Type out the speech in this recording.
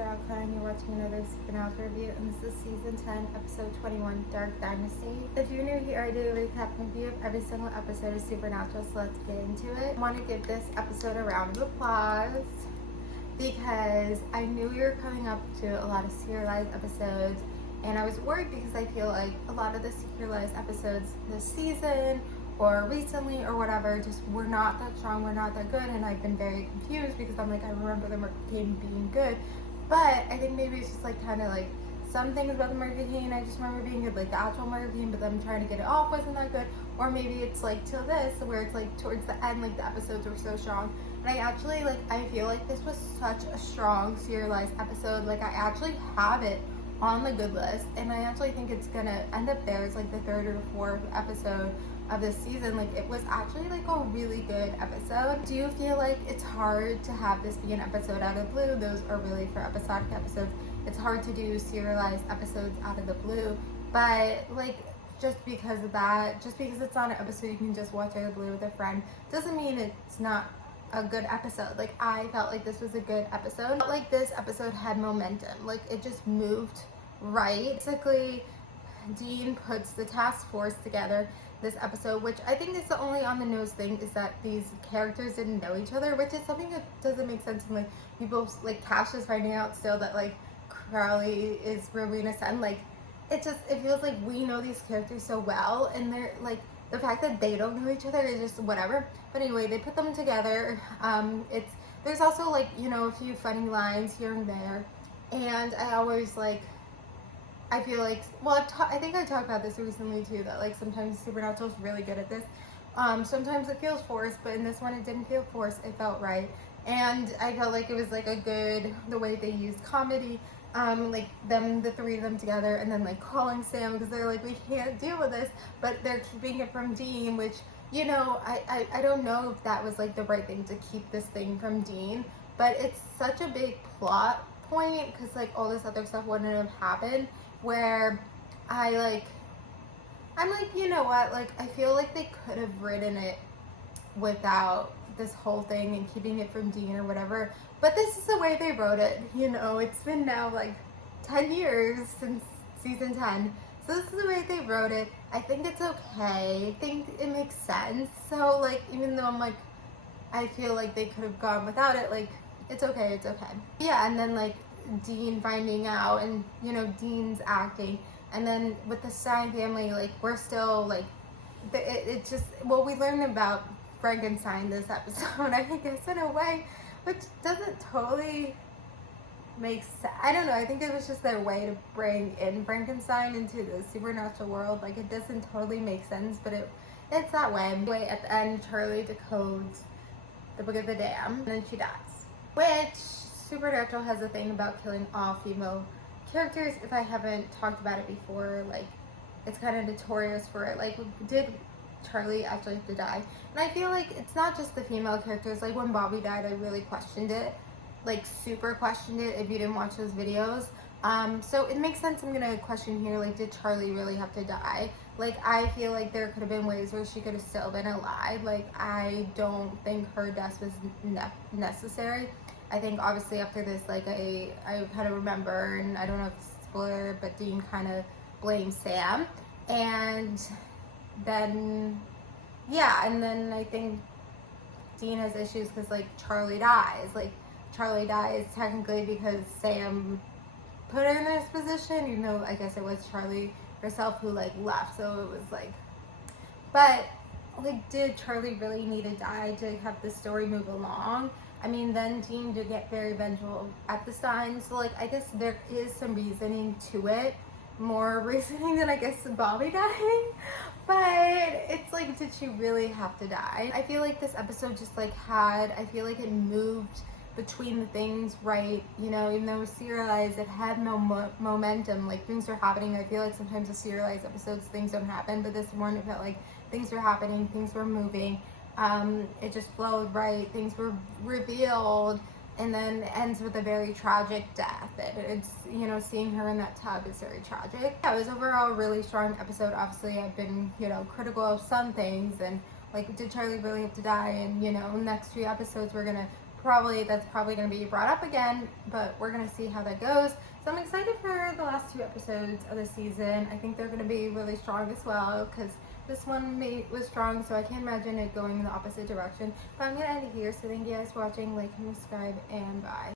Alka, and you're watching another Supernatural review, and this is Season 10, Episode 21, Dark Dynasty. If you're new here, I do a recap and review of every single episode of Supernatural, so let's get into it. I want to give this episode a round of applause because I knew we were coming up to a lot of serialized episodes, and I was worried because I feel like a lot of the serialized episodes this season or recently or whatever just were not that strong, were not that good, and I've been very confused because I'm like, I remember the Mercury being good, but I think maybe it's just like kind of like some things about the Mercury I just remember being good, like the actual Mercury, but them trying to get it off wasn't that good, or maybe it's like till this where it's like towards the end, like the episodes were so strong. And I actually I feel like this was such a strong serialized episode. Like I actually have it on the good list, and I actually think it's gonna end up there as like the third or fourth episode of this season. Like it was actually like a really good episode. Do you feel like it's hard to have this be an episode out of the blue? Those are really for episodic episodes. It's hard to do serialized episodes out of the blue, but like just because of that, just because it's not an episode you can just watch out of the blue with a friend, doesn't mean it's not a good episode. Like I felt like this was a good episode. Like this episode had momentum. Like it just moved right. Basically, Dean puts the task force together this episode, which I think is the only on the nose thing, is that these characters didn't know each other, which is something that doesn't make sense. And like people, like Cash is finding out still that like Crowley is Rowena's son. Like it feels like we know these characters so well, and they're like, the fact that they don't know each other is just whatever. But anyway, they put them together. There's also like, you know, a few funny lines here and there, and I always like, I feel like, well, I think I talked about this recently too, that like sometimes Supernatural is really good at this. Sometimes it feels forced, but in this one it didn't feel forced. It felt right, and I felt like it was like a good, the way they used comedy, like the three of them together, and then like calling Sam because they're like, we can't deal with this, but they're keeping it from Dean, which, you know, I don't know if that was like the right thing to keep this thing from Dean, but it's such a big plot point because like all this other stuff wouldn't have happened, where I'm like, you know what, like I feel like they could have written it without this whole thing and keeping it from Dean or whatever, but this is the way they wrote it. You know, it's been now like 10 years since season 10, so this is the way they wrote it. I think it's okay. I think it makes sense. So like, even though I'm like, I feel like they could have gone without it, like it's okay, it's okay. Yeah, and then like Dean finding out, and you know, Dean's acting, and then with the Stein family, like we're still like, it just, well, we learned about Frankenstein this episode, I guess, in a way, which doesn't totally make sense. I don't know, I think it was just their way to bring in Frankenstein into the supernatural world. Like it doesn't totally make sense, but it's that way. Anyway, at the end, Charlie decodes the Book of the Damned, and then she dies, which Supernatural has a thing about killing all female characters. If I haven't talked about it before, like it's kind of notorious for it. Like, did Charlie actually have to die? And I feel like it's not just the female characters. Like when Bobby died, I really questioned it, like super questioned it, if you didn't watch those videos. So it makes sense. I'm gonna question here, like, did Charlie really have to die? Like I feel like there could have been ways where she could have still been alive. Like I don't think her death was necessary. I think obviously after this, like I kind of remember, and I don't know if it's a spoiler, but Dean kind of blames Sam, and then yeah, and then I think Dean has issues because like Charlie dies. Like Charlie dies technically because Sam put her in this position, even though I guess it was Charlie herself who like left. So it was like, but like, did Charlie really need to die to have the story move along? I mean, then Dean did get very vengeful at the Stein, so like I guess there is some reasoning to it, more reasoning than I guess Bobby dying, but it's like, did she really have to die? I feel like this episode just like I feel like it moved between the things, right? You know, even though it was serialized, it had no momentum, like things were happening. I feel like sometimes the serialized episodes, things don't happen, but this one, it felt like things were happening, things were moving. It just flowed right, things were revealed, and then ends with a very tragic death. It's, you know, seeing her in that tub is very tragic. Yeah, it was overall a really strong episode. Obviously, I've been, you know, critical of some things, and like, did Charlie really have to die? And, you know, next few episodes we're gonna that's probably going to be brought up again, but we're going to see how that goes. So I'm excited for the last 2 episodes of the season. I think they're going to be really strong as well, because this one was strong, so I can't imagine it going in the opposite direction. But I'm going to end it here, so thank you guys for watching. Like and subscribe, and bye.